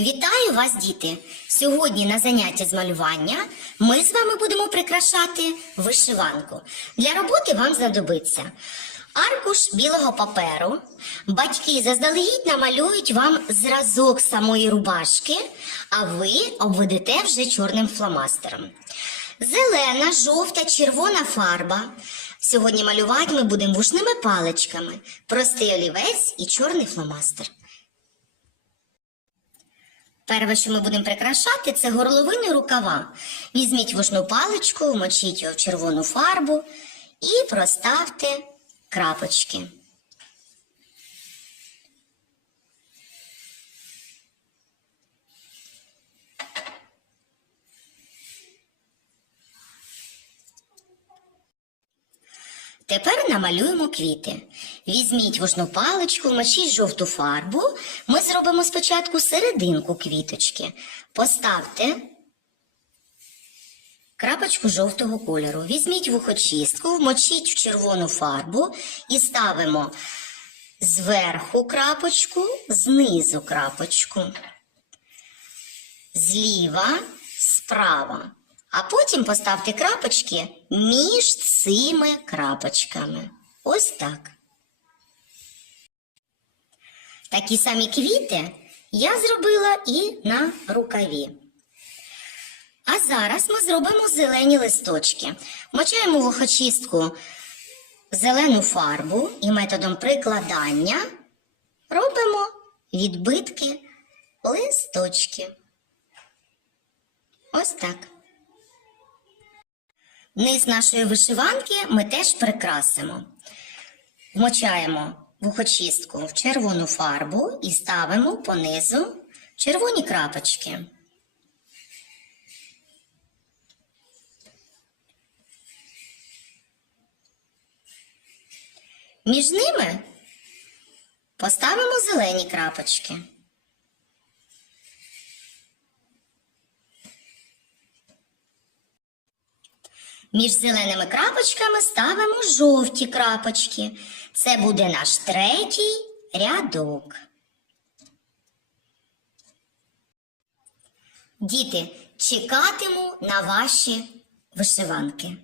Вітаю вас, діти! Сьогодні на занятті з малювання ми з вами будемо прикрашати вишиванку. Для роботи вам знадобиться аркуш білого паперу. Батьки заздалегідь намалюють вам зразок самої рубашки, а ви обведете вже чорним фломастером. Зелена, жовта, червона фарба. Сьогодні малювати ми будемо вушними паличками, простий олівець і чорний фломастер. Перше, що ми будемо прикрашати, це горловини рукава. Візьміть вушну паличку, вмочіть його в червону фарбу і проставте крапочки. Тепер намалюємо квіти. Візьміть вушну паличку, вмочіть жовту фарбу. Ми зробимо спочатку серединку квіточки. Поставте крапочку жовтого кольору. Візьміть вухочистку, вмочіть в червону фарбу і ставимо зверху крапочку, знизу крапочку, зліва, справа. А потім поставте крапочки між цими крапочками. Ось так. Такі самі квіти я зробила і на рукаві. А зараз ми зробимо зелені листочки. Вмочаємо в вухочистку зелену фарбу і методом прикладання робимо відбитки листочки. Ось так. Низ нашої вишиванки ми теж прикрасимо. Вмочаємо вухочистку в червону фарбу і ставимо по низу червоні крапочки. Між ними поставимо зелені крапочки. Між зеленими крапочками ставимо жовті крапочки. Це буде наш третій рядок. Діти, чекатиму на ваші вишиванки.